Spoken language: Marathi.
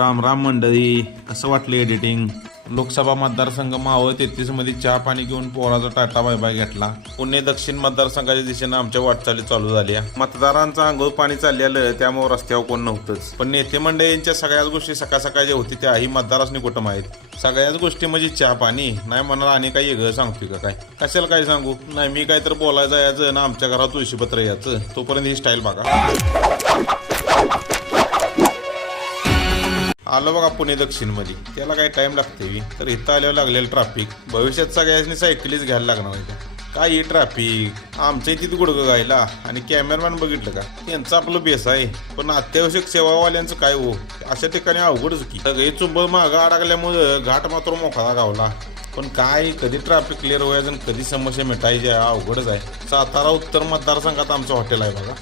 राम राम मंडळी, कसं वाटलं एडिटिंग? लोकसभा मतदारसंघ मावळ 33 मध्ये चहा पाणी घेऊन पोराचा टाटा बाय बाय घेतला. पुणे दक्षिण मतदारसंघाच्या दिशेनं आमच्या वाटचाली चालू झाल्या. मतदारांचं आंघोळ पाणी चाललेलं, त्यामुळे रस्त्यावर कोण नव्हतंच. पण नेते मंडळींच्या सगळ्याच गोष्टी सकाळ सकाळ ज्या होती त्याही मतदारांनी कुठं माहीत. सगळ्याच गोष्टी म्हणजे चहा पाणी नाही म्हणाला आणि काही वेगळं सांगतोय का काय? कशाला काय सांगू? नाही मी काय तर बोलायचं यायचं ना आमच्या घरात तुळशीपत्र यायचं. तोपर्यंत ही स्टाईल बघा. आलो बघा पुणे दक्षिण मध्ये. त्याला काही टाइम लागते तर इथं आल्यावर लागलेलं ट्रॅफिक. भविष्यात सगळ्यांनी सायकलीच घ्यायला लागणार आहे. काय ही ट्रॅफिक आमच्या इथे गुडघं गायला. आणि कॅमेरामॅन बघितलं का? त्यांचं आपलं बेस आहे, पण अत्यावश्यक सेवावाल्यांचं काय हो? अशा ठिकाणी अवघडच की. सगळे चुंबळ मागं अडकल्यामुळं घाट मात्र मोकळा गावला. पण काय कधी ट्रॅफिक क्लिअर व्हायचं आणि कधी समस्या मिटायच्या अवघडच आहे. सातारा उत्तर मतदारसंघात आमचं हॉटेल आहे बघा.